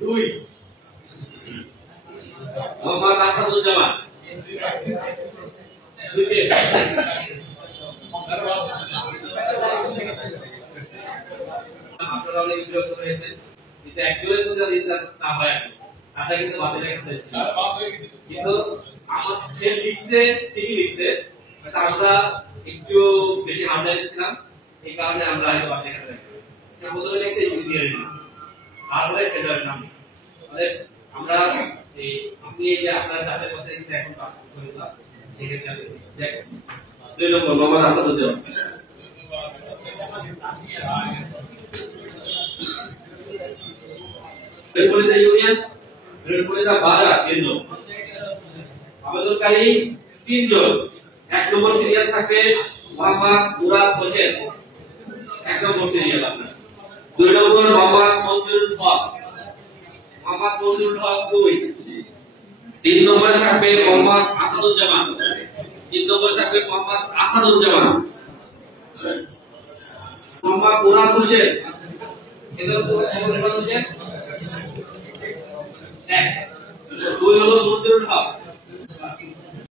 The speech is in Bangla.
দুই মোহাম্মদ আসাদুজ্জামান আপনারা অনেক বিরক্ত হয়েছেন কিন্তু একজনের মধ্যে রিসার্চ না হয় আপনারা কিন্তু বাতিল একটা ছিল কিন্তু আমার সে লিখছে ঠিকই লিখছে আমরা একটু বেশি হামলা দিয়েছিলাম এই কারণে আমরা হয়তো বাতিল একটা দিয়েছি সে প্রথমে লিখছে ইঞ্জিনিয়ারিং তারপরে ফেডারেল নাম মানে আমরা এই আপনি এই যে আপনার কাছে বসে কিন্তু এখন কাজ করে তো সেক্ষেত্রে দেখ 2 নম্বর মোহাম্মদ আসাদুজ্জামান বেলকুলিতা ইউনিয়ন বেলকুলিতা বাজার কেন্দ্র আবেদনকারী 3 জন 1 নম্বর সিরিয়াল থাকবে মোহাম্মদ মুরাদ হোসেন 1 নম্বর সিরিয়াল আপনার 2 নম্বর মোহাম্মদ মঞ্জুরুল হক 2 3 নম্বরে থাকবে মোহাম্মদ আসাদুজ্জামান 3 নম্বরে থাকবে মোহাম্মদ আসাদুজ্জামান মোহাম্মদ মুরাদ হোসেন এদের পুরো মোহাম্মদ মুরাদ হোসেন 2 নম্বর মঞ্জুরুল হক